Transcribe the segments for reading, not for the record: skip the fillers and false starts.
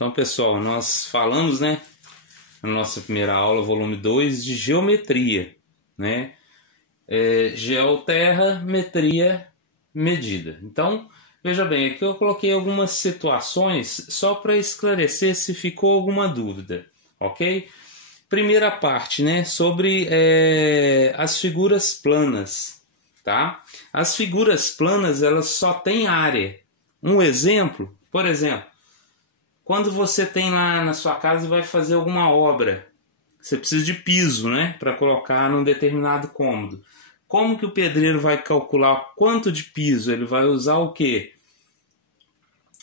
Então, pessoal, nós falamos, né, na nossa primeira aula, volume 2, de geometria, né? Geoterra, metria, medida. Então, veja bem, aqui eu coloquei algumas situações só para esclarecer se ficou alguma dúvida, ok? Primeira parte, né, sobre as figuras planas, tá? As figuras planas, elas só têm área. Um exemplo, por exemplo, quando você tem lá na sua casa e vai fazer alguma obra, você precisa de piso, né, para colocar num determinado cômodo. Como que o pedreiro vai calcular quanto de piso? Ele vai usar o quê?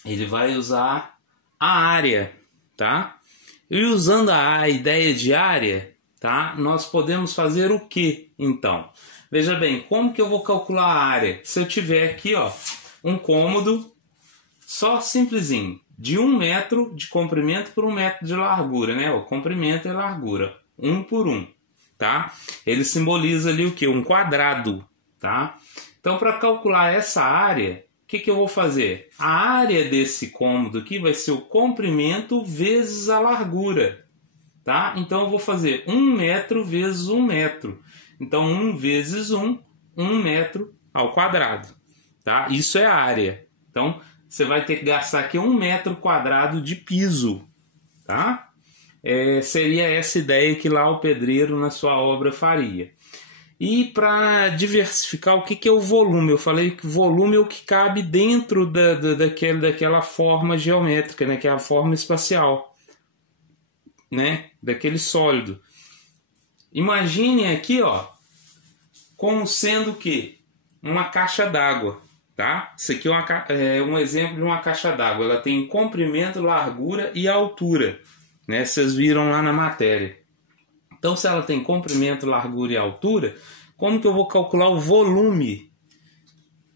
Ele vai usar a área, tá? E usando a ideia de área, tá? Nós podemos fazer o que, então? Veja bem, como que eu vou calcular a área? Se eu tiver aqui, ó, um cômodo só simplesinho, de 1 metro de comprimento por 1 metro de largura, né? O comprimento e largura, 1 por 1, tá? Ele simboliza ali o que? Um quadrado, tá? Então, para calcular essa área, o que eu vou fazer? A área desse cômodo aqui vai ser o comprimento vezes a largura, tá? Então, eu vou fazer 1 metro vezes 1 metro. Então, 1 vezes 1, 1 metro ao quadrado, tá? Isso é a área. Então, você vai ter que gastar aqui 1 metro quadrado de piso, tá? Seria essa ideia que lá o pedreiro na sua obra faria. E para diversificar, o que é o volume? Eu falei que o volume é o que cabe dentro daquela forma geométrica, né? Que é a forma espacial, né? Daquele sólido. Imagine aqui, ó, como sendo o quê? Uma caixa d'água. Tá? Isso aqui é um exemplo de uma caixa d'água. Ela tem comprimento, largura e altura, né? Vocês viram lá na matéria. Então, se ela tem comprimento, largura e altura, como que eu vou calcular o volume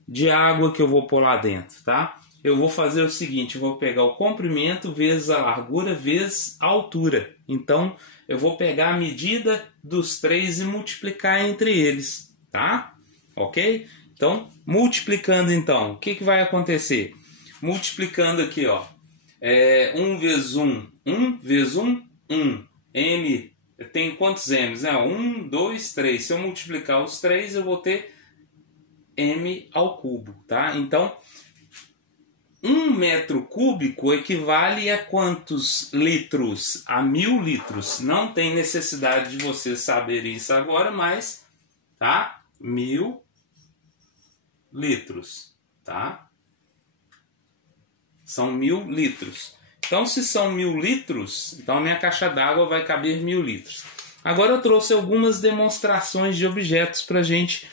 de água que eu vou pôr lá dentro, tá? Eu vou fazer o seguinte, eu vou pegar o comprimento vezes a largura vezes a altura. Então, eu vou pegar a medida dos três e multiplicar entre eles, tá? Ok? Então, multiplicando então, o que vai acontecer? Multiplicando aqui, ó, 1 vezes 1, 1 vezes 1, 1. M, tem quantos M's? 1, 2, 3. Se eu multiplicar os 3, eu vou ter M ao cubo, tá? Então, 1 metro cúbico equivale a quantos litros? A 1000 litros. Não tem necessidade de vocês saberem isso agora, mas, tá? 1000 litros, tá? São 1000 litros. Então, se são 1000 litros, então a minha caixa d'água vai caber 1000 litros. Agora eu trouxe algumas demonstrações de objetos para a gente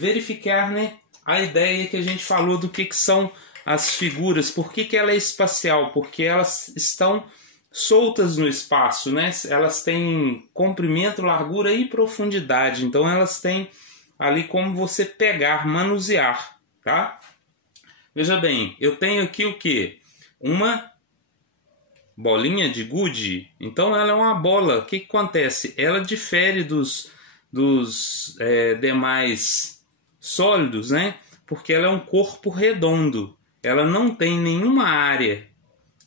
verificar, né, a ideia que a gente falou do que são as figuras. Por que ela é espacial? Porque elas estão soltas no espaço, né? Elas têm comprimento, largura e profundidade. Então, elas têm ali como você pegar, manusear, tá? Veja bem, eu tenho aqui o que? Uma bolinha de gude. Então ela é uma bola. O que acontece? Ela difere dos demais sólidos, né? Porque ela é um corpo redondo. Ela não tem nenhuma área.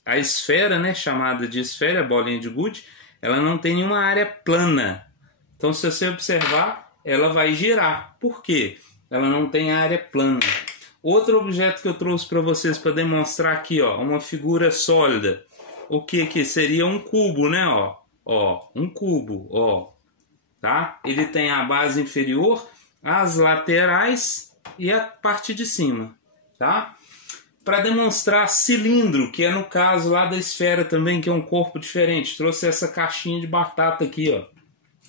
A esfera, né, chamada de esfera, a bolinha de gude, ela não tem nenhuma área plana. Então, se você observar, ela vai girar. Por quê? Ela não tem área plana. Outro objeto que eu trouxe para vocês para demonstrar aqui, ó, uma figura sólida. O que seria um cubo, né? Ó, um cubo, ó, tá? Ele tem a base inferior, as laterais e a parte de cima, tá? Para demonstrar cilindro, que é no caso lá da esfera também, que é um corpo diferente. Trouxe essa caixinha de batata aqui, ó.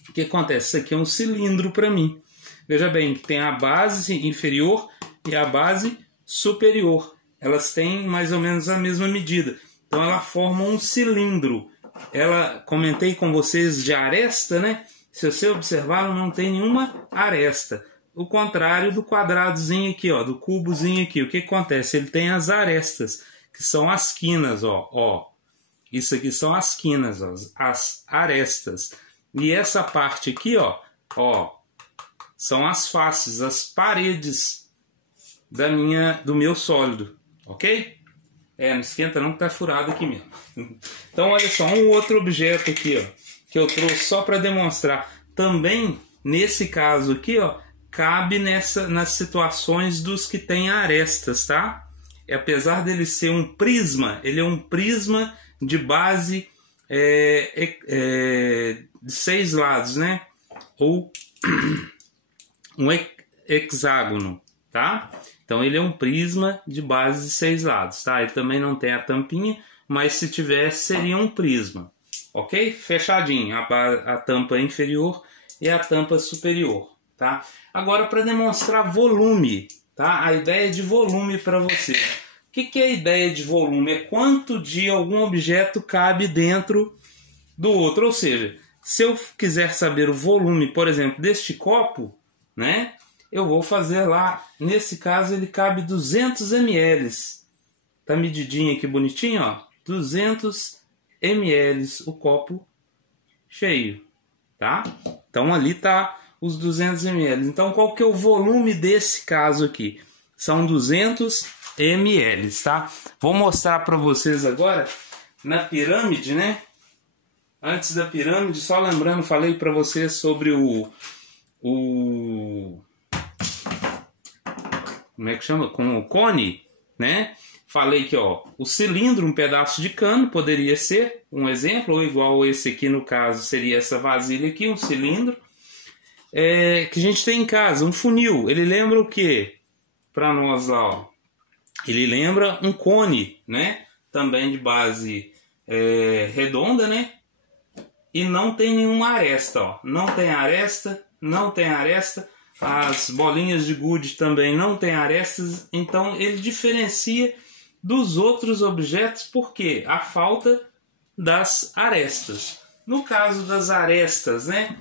O que acontece? Isso aqui é um cilindro para mim. Veja bem, que tem a base inferior e a base superior. Elas têm mais ou menos a mesma medida. Então ela forma um cilindro. Ela, comentei com vocês de aresta, né? Se você observar, ela não tem nenhuma aresta. O contrário do quadradozinho aqui, ó, do cubozinho aqui. O que acontece? Ele tem as arestas, que são as quinas, ó. Isso aqui são as quinas, ó, as arestas. E essa parte aqui, ó, são as faces, as paredes do meu sólido, ok? Não esquenta não que tá furado aqui mesmo. Então olha só, um outro objeto aqui, ó, que eu trouxe só para demonstrar. Também, nesse caso aqui, ó, cabe nas situações dos que tem arestas, tá? Apesar dele ser um prisma, ele é um prisma de base de 6 lados, né? Ou um hexágono, tá? Então ele é um prisma de base de 6 lados, tá? Ele também não tem a tampinha, mas se tivesse seria um prisma, ok? Fechadinho, a tampa inferior e a tampa superior, tá? Agora para demonstrar volume, tá? A ideia de volume para você. O que é a ideia de volume? É quanto de algum objeto cabe dentro do outro. Ou seja, se eu quiser saber o volume, por exemplo, deste copo, né? Eu vou fazer lá, nesse caso ele cabe 200 ml. Tá medidinho aqui bonitinho, ó. 200 ml o copo cheio, tá? Então ali tá os 200 ml. Então qual que é o volume desse caso aqui? São 200 ml, tá? Vou mostrar para vocês agora na pirâmide, né? Antes da pirâmide, só lembrando, falei para vocês sobre como é que chama? Com o cone, né? Falei que, ó, o cilindro, um pedaço de cano, poderia ser um exemplo, ou igual esse aqui no caso, seria essa vasilha aqui, um cilindro. Que a gente tem em casa, um funil. Ele lembra o quê? Para nós lá, ó. Ele lembra um cone, né? Também de base redonda, né? E não tem nenhuma aresta, ó. Não tem aresta, não tem aresta. As bolinhas de gude também não tem arestas. Então ele diferencia dos outros objetos porque a falta das arestas. No caso das arestas, né?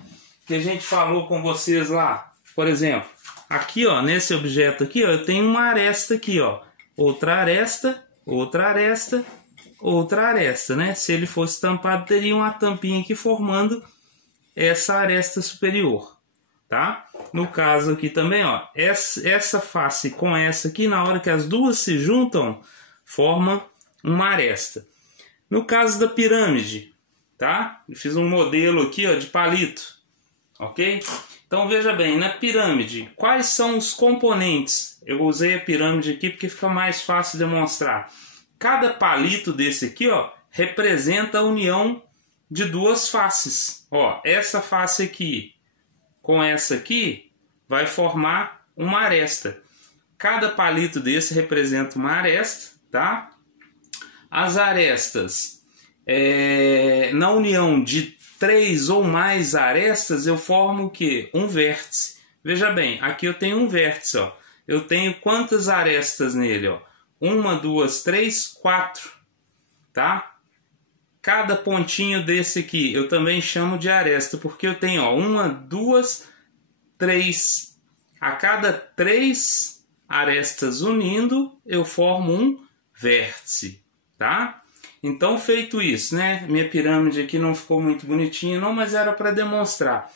Que a gente falou com vocês lá. Por exemplo, aqui, ó, nesse objeto aqui, ó, eu tenho uma aresta aqui, ó. Outra aresta, outra aresta, outra aresta, né? Se ele fosse tampado, teria uma tampinha aqui formando essa aresta superior, tá? No caso aqui também, ó, essa face com essa aqui, na hora que as duas se juntam, forma uma aresta. No caso da pirâmide, tá? Eu fiz um modelo aqui, ó, de palito, ok? Então veja bem, na pirâmide, quais são os componentes? Eu usei a pirâmide aqui porque fica mais fácil de demonstrar. Cada palito desse aqui, ó, representa a união de duas faces. Ó, essa face aqui com essa aqui vai formar uma aresta. Cada palito desse representa uma aresta, tá? As arestas, na união de 3 ou mais arestas, eu formo o quê? Um vértice. Veja bem, aqui eu tenho um vértice, ó. Eu tenho quantas arestas nele, ó? 1, 2, 3, 4, tá? Cada pontinho desse aqui eu também chamo de aresta, porque eu tenho, ó, 1, 2, 3. A cada 3 arestas unindo, eu formo um vértice, tá? Então, feito isso, né? Minha pirâmide aqui não ficou muito bonitinha, não, mas era para demonstrar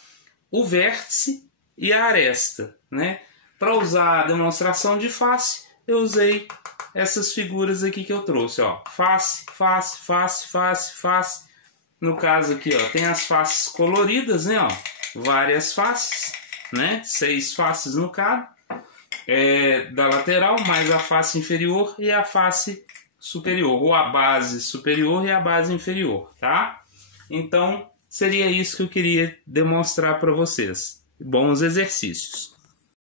o vértice e a aresta, né? Para usar a demonstração de face, eu usei essas figuras aqui que eu trouxe, ó. Face, face, face, face, face. No caso aqui, ó, tem as faces coloridas, né, ó. Várias faces, né? 6 faces no caso. Da lateral, mais a face inferior e a face superior, ou a base superior e a base inferior, tá? Então, seria isso que eu queria demonstrar para vocês. Bons exercícios.